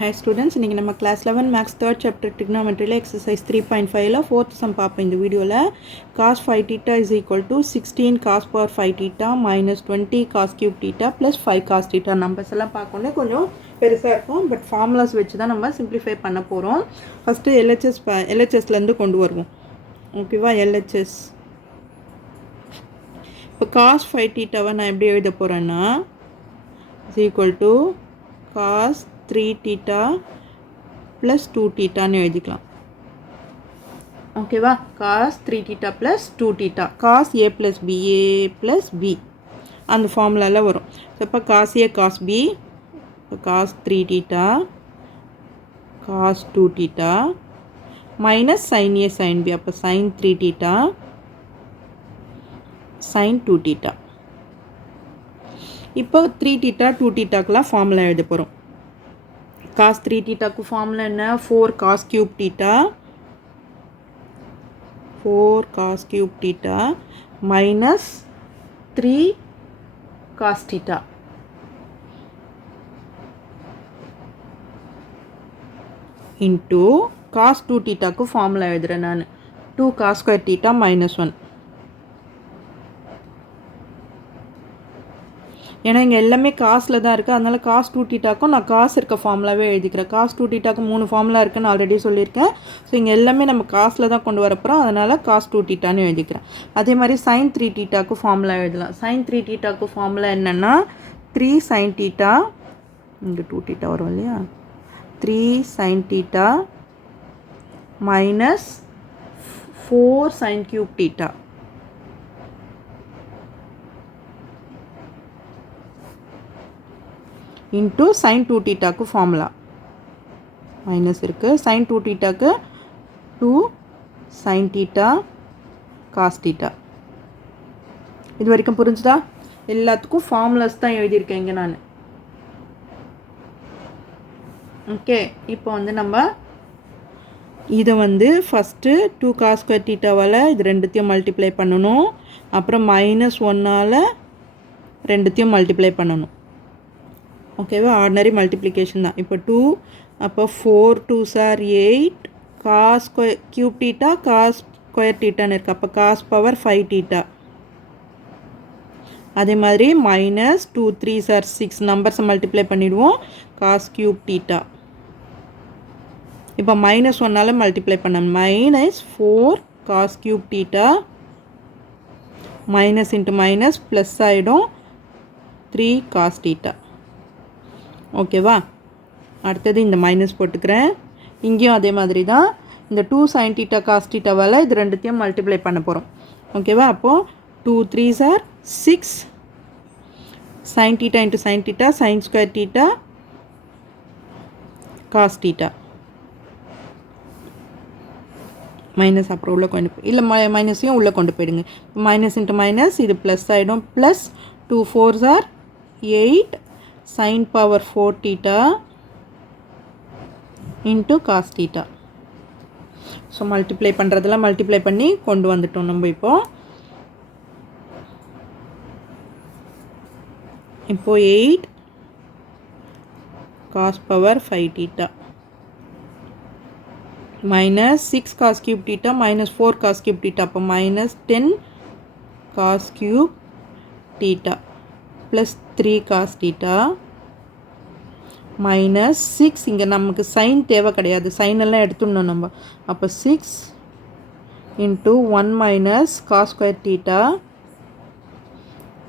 Hi students, இன்னைக்கு நம்ம class 11 maths 3rd chapter trigonometry exercise 3.5 4th sum பார்ப்போம் இந்த வீடியோல. cos 5 theta is equal to 16 cos power 5 theta minus 20 cos cube theta plus 5 cos theta. Numbers எல்லாம் பார்க்கணும் கொஞ்சம் பெருசா இருக்கும், பட் ஃபார்முலாஸ் வச்சு தான் நம்ம சிம்பிளிஃபை பண்ண போறோம். ஃபர்ஸ்ட் LHSல இருந்து கொண்டு வருவோம். ஓகேவா? LHS. இப்போ cos 5 theta-வை நான் எப்படி எழுத போறேன்னா is equal to cos 3 theta plus 2 theta ன்னு எழுதிக்கலாம். ஓகேவா? cos 3 theta plus 2 theta cos a plus b a plus b அந்த ஃபார்முலால வரும். இப்போ cos a cos b cos 3 theta cos 2 theta minus sin a sin b அப்போ sin 3 theta sin 2 theta. இப்போ 3 theta 2 thetaக்குலாம் formula எழுத போகிறோம். cos 3 theta க்கு formula என்ன? 4 cos cube theta 4 cos cube theta minus 3 cos theta into cos 2 theta க்கு formula எழுதுறேன் நான் 2 cos square theta minus 1. ஏன்னா இங்கே எல்லாமே காசில் தான் இருக்குது, அதனால் காஸ் 2 thetaக்கும் நான் காசு இருக்க ஃபார்முலாவே எழுதிக்கிறேன். காஸ் 2 thetaக்கு 3 ஃபார்முலா இருக்குன்னு ஆல்ரெடி சொல்லியிருக்கேன். ஸோ இங்கே எல்லாமே நம்ம காசில் தான் கொண்டு வரப்போகிறோம், அதனால் காஸ் 2 thetaன்னு எழுதிக்கிறேன். அதே மாதிரி sin 3 thetaக்கு ஃபார்முலா எழுதலாம். sin 3 thetaக்கு ஃபார்முலா என்னென்னா 3 sin theta, இங்கே 2 theta வரும் இல்லையா, 3 sin theta minus 4 sin cube theta into sin 2 thetaக்கு ஃபார்முலா மைனஸ் இருக்குது. sin 2 thetaக்கு 2 sin theta cos theta. இது வரைக்கும் புரிஞ்சுதா? எல்லாத்துக்கும் ஃபார்முலாஸ் தான் எழுதியிருக்கேன் இங்கே நான். ஓகே, இப்போ வந்து நம்ம இதை வந்து ஃபஸ்ட்டு 2 cos square thetaவால் இது ரெண்டுத்தையும் மல்டிப்ளை பண்ணணும், அப்புறம் மைனஸ் 1ஆல் ரெண்டுத்தையும் மல்டிப்ளை பண்ணணும். ஓகேவா? ஆர்டினரி மல்டிப்ளிகேஷன் தான். இப்போ 2 அப்போ 4 2s are 8 cos cube theta cos square thetaன்னு இருக்குது. அப்போ cos power 5 theta. அதே மாதிரி மைனஸ் 2 3s are 6 நம்பர்ஸை மல்டிப்ளை பண்ணிடுவோம் cos cube theta. இப்போ மைனஸ் 1ஆல் மல்டிப்ளை பண்ணணும், minus 4 cos cube theta minus into minus plus ஆகிடும் 3 cos theta. ஓகேவா? அடுத்தது இந்த மைனஸ் போட்டுக்கிறேன். இங்கேயும் அதே மாதிரி தான் இந்த 2 sin theta cos thetaவால் இது ரெண்டுத்தையும் மல்டிப்ளை பண்ண போகிறோம். ஓகேவா? அப்போது 2 3s are 6 sin theta into sin theta sin square theta cos theta. Minus அப்புறம் உள்ளே கொண்டு போய் இல்லை மைனஸையும் உள்ளே கொண்டு போயிடுங்க. மைனஸ் இன்ட்டு மைனஸ் இது ப்ளஸ் ஆகிடும். Plus 2 4s are 8 sin power 4 theta into cos theta. So multiply பண்ணுறதெல்லாம் மல்டிப்ளை பண்ணி கொண்டு வந்துட்டோம் நம்ம. இப்போ 8 cos power 5 theta minus 6 cos cube theta minus 4 cos cube theta. அப்போ minus 10 cos cube theta plus 3 cos theta minus 6 இங்கே நமக்கு sign தேவை கிடையாது, சைன் எல்லாம் எடுத்துடணும் நம்ம. அப்போ 6 into 1 minus cos square theta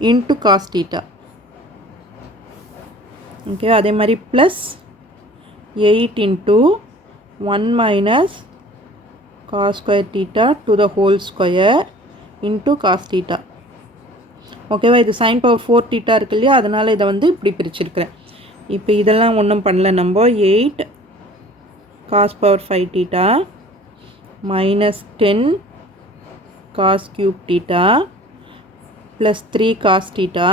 into cos theta. Okay, அதே மாதிரி plus 8 into 1 minus cos square theta to the whole square into cos theta. ஓகேவா? இது sin power 4 theta இருக்கு இல்லையா, அதனால் இதை வந்து இப்படி பிரிச்சிருக்கிறேன். இப்போ இதெல்லாம் ஒன்றும் பண்ணல நம்ம. 8 cos power 5 theta minus 10 cos cube theta plus 3 cos theta.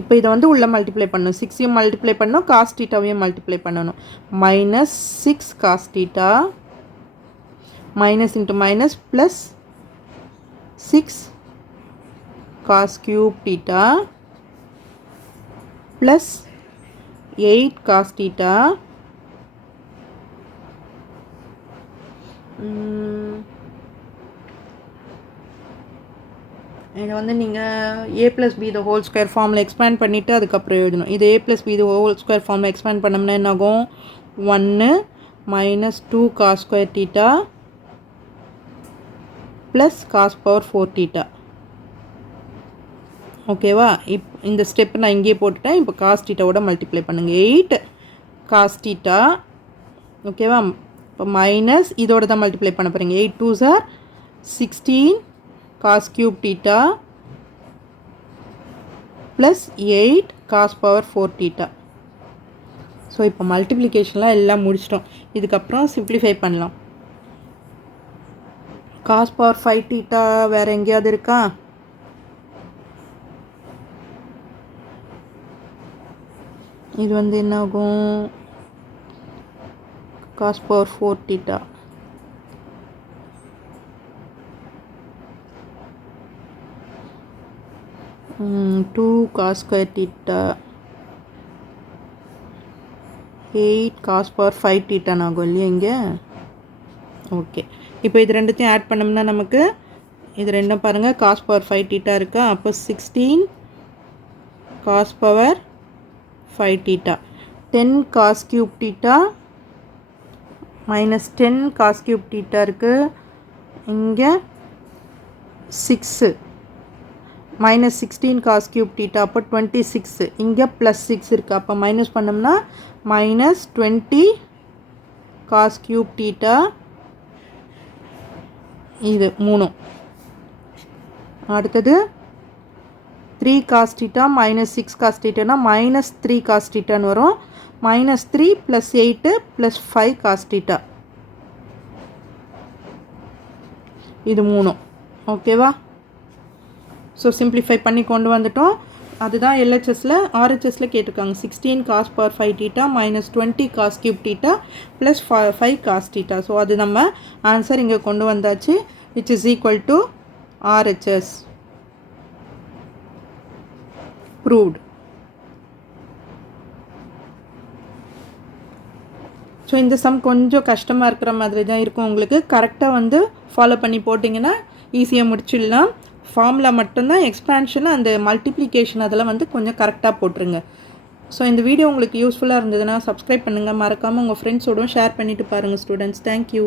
இப்போ இதை வந்து உள்ளே மல்டிப்ளை பண்ணணும், 6ஐயும் மல்டிப்ளை பண்ணணும், cos thetaவையும் மல்டிப்ளை பண்ணணும். Minus 6 cos theta minus into minus plus 6 cos cube theta plus 8 cos theta இதை வந்து நீங்கள் a + b the whole square ஃபார்மில் எக்ஸ்பேண்ட் பண்ணிவிட்டு அதுக்கப்புறம் எழுதணும். இது a + b the whole square ஃபார்மில் எக்ஸ்பேண்ட் பண்ணோம்னா என்னாகும் 1 - 2 cos square theta plus cos power 4 theta. ஓகேவா? இந்த ஸ்டெப் நான் இங்கேயே போட்டுட்டேன். இப்போ cos thetaவோட மல்டிப்ளை பண்ணுங்கள். 8 cos theta. ஓகேவா? இப்போ மைனஸ் இதோட தான் மல்டிப்ளை பண்ண போகிறீங்க. 8 2s are 16 cos cube theta plus 8 cos power 4 theta. So இப்போ மல்டிப்ளிகேஷன்லாம் எல்லாம் முடிச்சிட்டோம். இதுக்கப்புறம் சிம்ப்ளிஃபை பண்ணலாம். cos power 5 theta வேறு எங்கேயாவது இருக்கா? இது வந்து என்ன ஆகும்? cos power 4 theta. Two cos square theta 8 cos power 5 theta ஆகும் இல்லையா இங்கே? ஓகே, இப்போ இது ரெண்டுத்தையும் ஆட் பண்ணோம்னா நமக்கு இது ரெண்டும் பாருங்கள் cos power 5 theta இருக்கா? அப்போ 16 cos power 5 theta 10 cos cube theta minus 10 cos cube theta இருக்குது. இங்கே 6 minus 16 cos cube theta அப்போ 26. இங்கே ப்ளஸ் 6 இருக்குது. அப்போ மைனஸ் பண்ணோம்னா minus 20 cos cube theta. இது 3. அடுத்தது 3 cos theta minus 6 cos theta minus 3 cos theta வரும். minus 3 plus 8 plus 5 cos theta. இது 3. ஓகேவா? ஸோ சிம்ப்ளிஃபை பண்ணி கொண்டு வந்துட்டோம். அதுதான் எல்ஹெச்எஸில் ஆர்ஹெச்எஸில் கேட்டிருக்காங்க. 16 cos power 5 theta minus 20 cos cube theta plus 5 cos theta. So அது நம்ம ஆன்சர் இங்கே கொண்டு வந்தாச்சு. which is equal to RHS. proved. So இந்த சம் கொஞ்சம் கஷ்டமாக இருக்கிற மாதிரி தான் இருக்கும். உங்களுக்கு கரெக்டாக வந்து ஃபாலோ பண்ணி போட்டிங்கன்னா ஈஸியாக முடிச்சிடலாம். ஃபார்முலா மட்டும்தான், எக்ஸ்பேன்ஷன் அந்த மல்டிப்ளிகேஷன் அதெல்லாம் வந்து கொஞ்சம் கரெக்டாக போட்டுருங்க. ஸோ இந்த வீடியோ உங்களுக்கு யூஸ்ஃபுல்லாக இருந்ததுன்னா சப்ஸ்கிரைப் பண்ணுங்கள். மறக்காமல் உங்கள் ஃப்ரெண்ட்ஸோடும் ஷேர் பண்ணிவிட்டு பாருங்கள் ஸ்டூடெண்ட்ஸ். தேங்க்யூ.